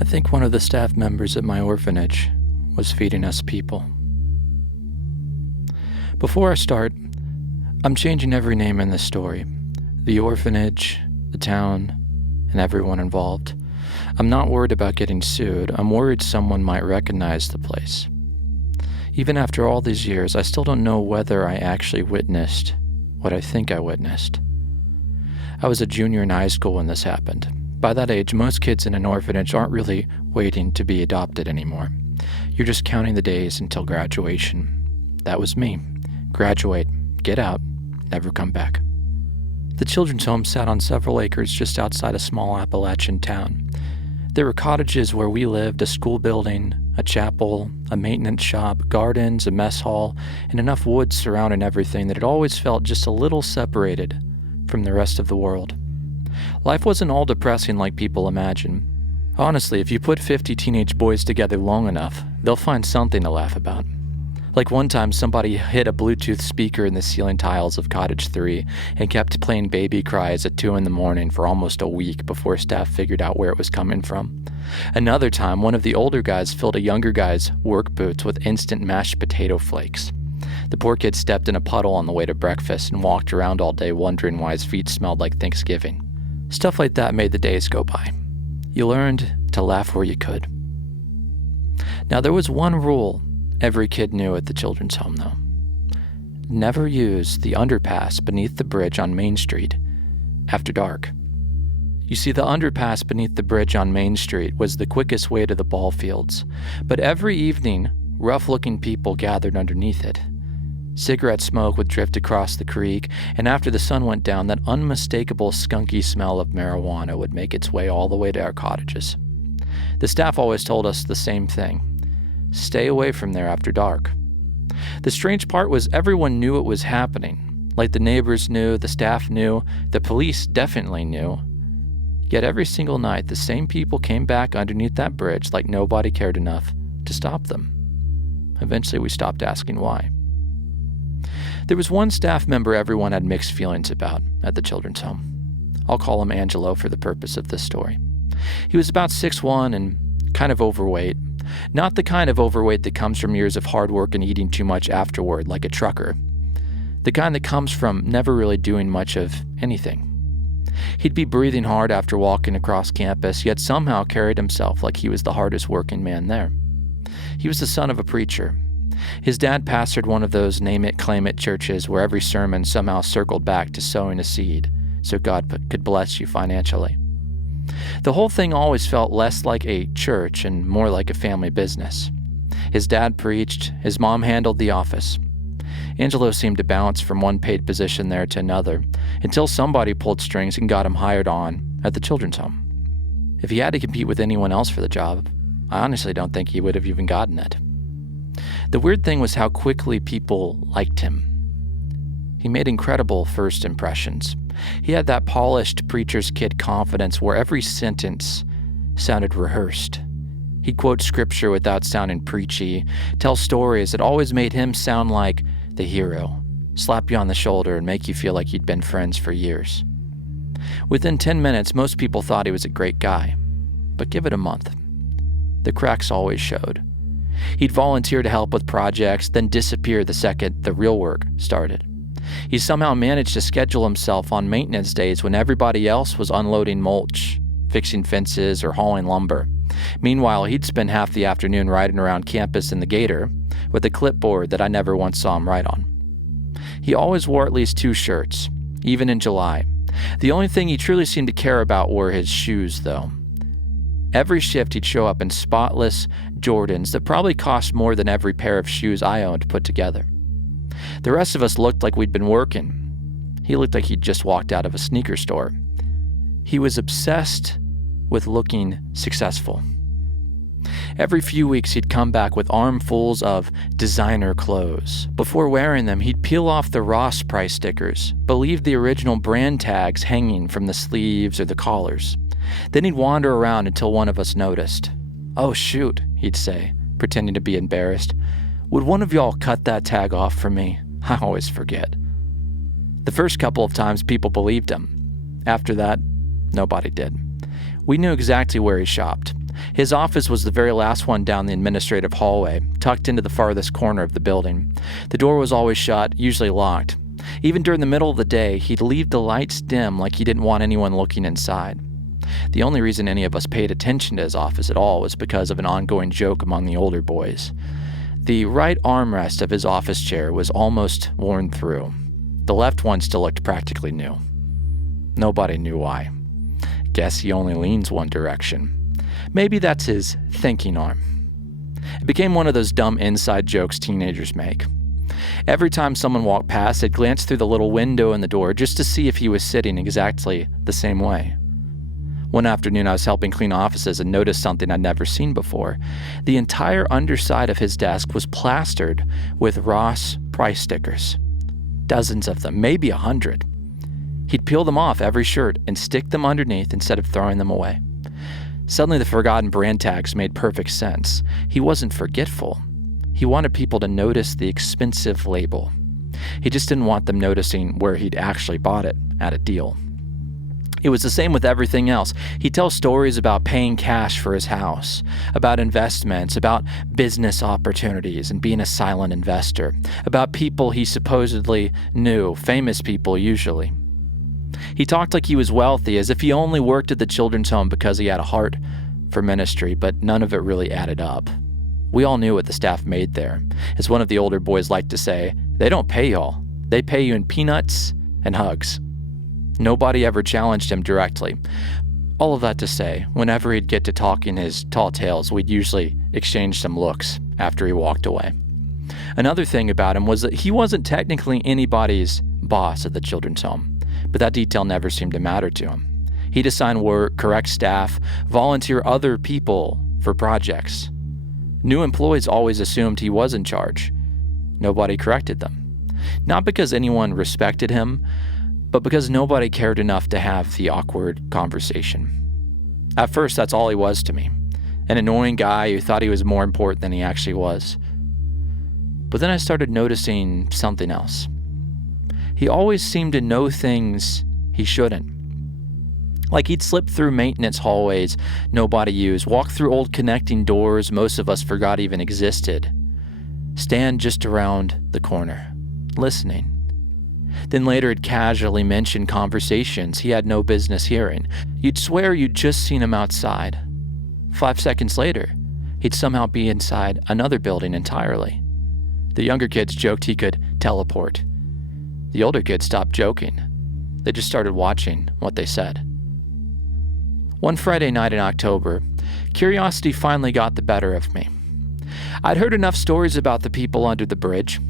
I think one of the staff members at my orphanage was feeding us people. Before I start, I'm changing every name in this story. The orphanage, the town, and everyone involved. I'm not worried about getting sued. I'm worried someone might recognize the place. Even after all these years, I still don't know whether I actually witnessed what I think I witnessed. I was a junior in high school when this happened. By that age, most kids in an orphanage aren't really waiting to be adopted anymore. You're just counting the days until graduation. That was me. Graduate, get out, never come back. The children's home sat on several acres just outside a small Appalachian town. There were cottages where we lived, a school building, a chapel, a maintenance shop, gardens, a mess hall, and enough woods surrounding everything that it always felt just a little separated from the rest of the world. Life wasn't all depressing like people imagine. Honestly, if you put 50 teenage boys together long enough, they'll find something to laugh about. Like one time somebody hit a Bluetooth speaker in the ceiling tiles of Cottage 3 and kept playing Baby Cries at 2 a.m. for almost a week before staff figured out where it was coming from. Another time, one of the older guys filled a younger guy's work boots with instant mashed potato flakes. The poor kid stepped in a puddle on the way to breakfast and walked around all day wondering why his feet smelled like Thanksgiving. Stuff like that made the days go by. You learned to laugh where you could. Now, there was one rule every kid knew at the children's home, though. Never use the underpass beneath the bridge on Main Street after dark. You see, the underpass beneath the bridge on Main Street was the quickest way to the ball fields, but every evening, rough-looking people gathered underneath it. Cigarette smoke would drift across the creek, and after the sun went down, that unmistakable skunky smell of marijuana would make its way all the way to our cottages. The staff always told us the same thing. Stay away from there after dark. The strange part was everyone knew it was happening. Like the neighbors knew, the staff knew, the police definitely knew. Yet every single night, the same people came back underneath that bridge like nobody cared enough to stop them. Eventually, we stopped asking why. There was one staff member everyone had mixed feelings about at the children's home. I'll call him Angelo for the purpose of this story. He was about 6'1" and kind of overweight. Not the kind of overweight that comes from years of hard work and eating too much afterward like a trucker. The kind that comes from never really doing much of anything. He'd be breathing hard after walking across campus, yet somehow carried himself like he was the hardest working man there. He was the son of a preacher. His dad pastored one of those name-it-claim-it churches where every sermon somehow circled back to sowing a seed so God could bless you financially. The whole thing always felt less like a church and more like a family business. His dad preached, his mom handled the office. Angelo seemed to bounce from one paid position there to another until somebody pulled strings and got him hired on at the children's home. If he had to compete with anyone else for the job, I honestly don't think he would have even gotten it. The weird thing was how quickly people liked him. He made incredible first impressions. He had that polished preacher's kid confidence where every sentence sounded rehearsed. He'd quote scripture without sounding preachy, tell stories that always made him sound like the hero, slap you on the shoulder and make you feel like you'd been friends for years. Within 10 minutes, most people thought he was a great guy, but give it a month. The cracks always showed. He'd volunteer to help with projects, then disappear the second the real work started. He somehow managed to schedule himself on maintenance days when everybody else was unloading mulch, fixing fences, or hauling lumber. Meanwhile, he'd spend half the afternoon riding around campus in the Gator with a clipboard that I never once saw him write on. He always wore at least 2 shirts, even in July. The only thing he truly seemed to care about were his shoes, though. Every shift he'd show up in spotless Jordans that probably cost more than every pair of shoes I owned put together. The rest of us looked like we'd been working. He looked like he'd just walked out of a sneaker store. He was obsessed with looking successful. Every few weeks he'd come back with armfuls of designer clothes. Before wearing them, he'd peel off the Ross price stickers, but leave the original brand tags hanging from the sleeves or the collars. Then he'd wander around until one of us noticed. "Oh shoot," he'd say, pretending to be embarrassed. "Would one of y'all cut that tag off for me? I always forget." The first couple of times people believed him. After that, nobody did. We knew exactly where he shopped. His office was the very last one down the administrative hallway, tucked into the farthest corner of the building. The door was always shut, usually locked. Even during the middle of the day, he'd leave the lights dim like he didn't want anyone looking inside. The only reason any of us paid attention to his office at all was because of an ongoing joke among the older boys. The right armrest of his office chair was almost worn through. The left one still looked practically new. Nobody knew why. Guess he only leans one direction. Maybe that's his thinking arm. It became one of those dumb inside jokes teenagers make. Every time someone walked past, they'd glance through the little window in the door just to see if he was sitting exactly the same way. One afternoon, I was helping clean offices and noticed something I'd never seen before. The entire underside of his desk was plastered with Ross price stickers. Dozens of them, maybe 100. He'd peel them off every shirt and stick them underneath instead of throwing them away. Suddenly, the forgotten brand tags made perfect sense. He wasn't forgetful. He wanted people to notice the expensive label. He just didn't want them noticing where he'd actually bought it at a deal. It was the same with everything else. He'd tell stories about paying cash for his house, about investments, about business opportunities and being a silent investor, about people he supposedly knew, famous people usually. He talked like he was wealthy, as if he only worked at the children's home because he had a heart for ministry, but none of it really added up. We all knew what the staff made there. As one of the older boys liked to say, they don't pay y'all. They pay you in peanuts and hugs. Nobody ever challenged him directly. All of that to say, whenever he'd get to talking his tall tales, we'd usually exchange some looks after he walked away. Another thing about him was that he wasn't technically anybody's boss at the children's home, but that detail never seemed to matter to him. He'd assign work, correct staff, volunteer other people for projects. New employees always assumed he was in charge. Nobody corrected them. Not because anyone respected him, but because nobody cared enough to have the awkward conversation. At first, that's all he was to me. An annoying guy who thought he was more important than he actually was. But then I started noticing something else. He always seemed to know things he shouldn't. Like he'd slip through maintenance hallways nobody used, walk through old connecting doors most of us forgot even existed, stand just around the corner, listening. Then later he'd casually mention conversations he had no business hearing. You'd swear you'd just seen him outside. 5 seconds later, he'd somehow be inside another building entirely. The younger kids joked he could teleport. The older kids stopped joking. They just started watching what they said. One Friday night in October, curiosity finally got the better of me. I'd heard enough stories about the people under the bridge.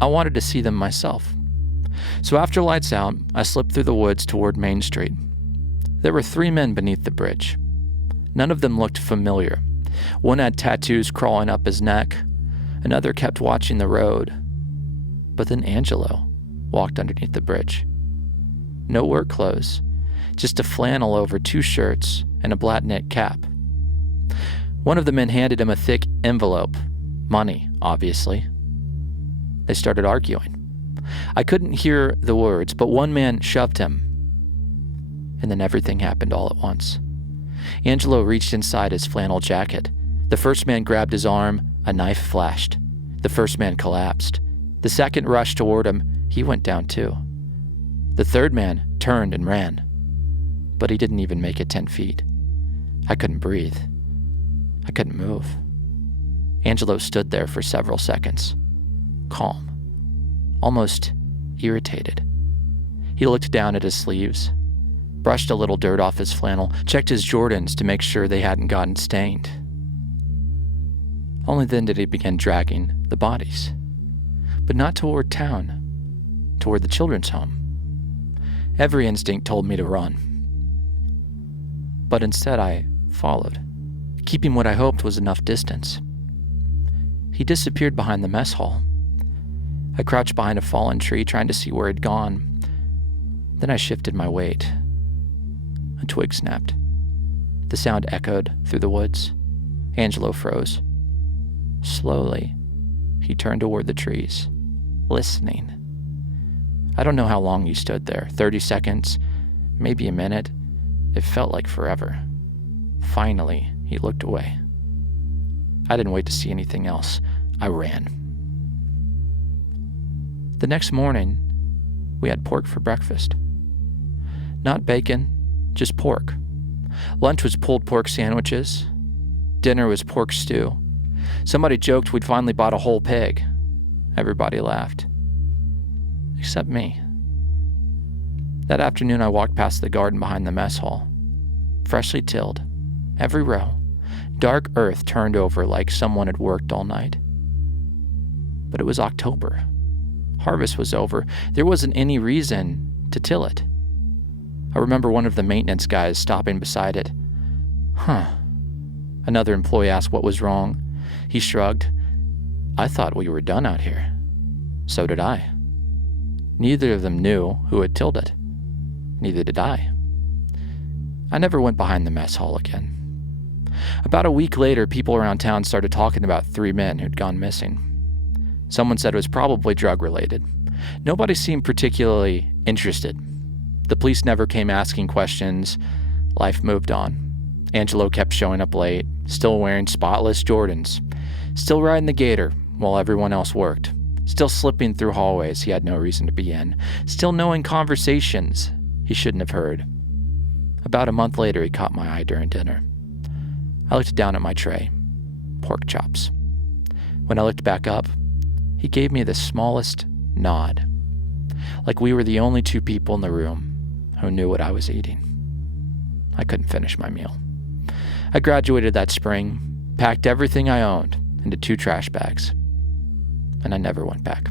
I wanted to see them myself. So after lights out, I slipped through the woods toward Main Street. There were 3 men beneath the bridge. None of them looked familiar. One had tattoos crawling up his neck. Another kept watching the road. But then Angelo walked underneath the bridge. No work clothes, just a flannel over 2 shirts and a black knit cap. One of the men handed him a thick envelope. Money, obviously. They started arguing. I couldn't hear the words, but one man shoved him. And then everything happened all at once. Angelo reached inside his flannel jacket. The first man grabbed his arm. A knife flashed. The first man collapsed. The second rushed toward him. He went down too. The third man turned and ran. But he didn't even make it 10 feet. I couldn't breathe. I couldn't move. Angelo stood there for several seconds, calm, almost irritated. He looked down at his sleeves, brushed a little dirt off his flannel, checked his Jordans to make sure they hadn't gotten stained. Only then did he begin dragging the bodies, but not toward town, toward the children's home. Every instinct told me to run, but instead I followed, keeping what I hoped was enough distance. He disappeared behind the mess hall. I crouched behind a fallen tree, trying to see where he'd gone. Then I shifted my weight. A twig snapped. The sound echoed through the woods. Angelo froze. Slowly, he turned toward the trees, listening. I don't know how long he stood there, 30 seconds, maybe a minute. It felt like forever. Finally, He looked away. I didn't wait to see anything else. I ran. The next morning, we had pork for breakfast. Not bacon, just pork. Lunch was pulled pork sandwiches. Dinner was pork stew. Somebody joked we'd finally bought a whole pig. Everybody laughed. Except me. That afternoon, I walked past the garden behind the mess hall. Freshly tilled. Every row. Dark earth turned over like someone had worked all night. But it was October. Harvest was over. There wasn't any reason to till it. I remember one of the maintenance guys stopping beside it. Another employee asked what was wrong. He shrugged. I thought we were done out here. So did I. Neither of them knew who had tilled it. Neither did I. I never went behind the mess hall again. About a week later, people around town started talking about 3 men who'd gone missing. Someone said it was probably drug-related. Nobody seemed particularly interested. The police never came asking questions. Life moved on. Angelo kept showing up late, still wearing spotless Jordans, still riding the gator while everyone else worked, still slipping through hallways he had no reason to be in, still knowing conversations he shouldn't have heard. About a month later, he caught my eye during dinner. I looked down at my tray. Pork chops. When I looked back up, he gave me the smallest nod, like we were the only 2 people in the room who knew what I was eating. I couldn't finish my meal. I graduated that spring, packed everything I owned into 2 trash bags, and I never went back.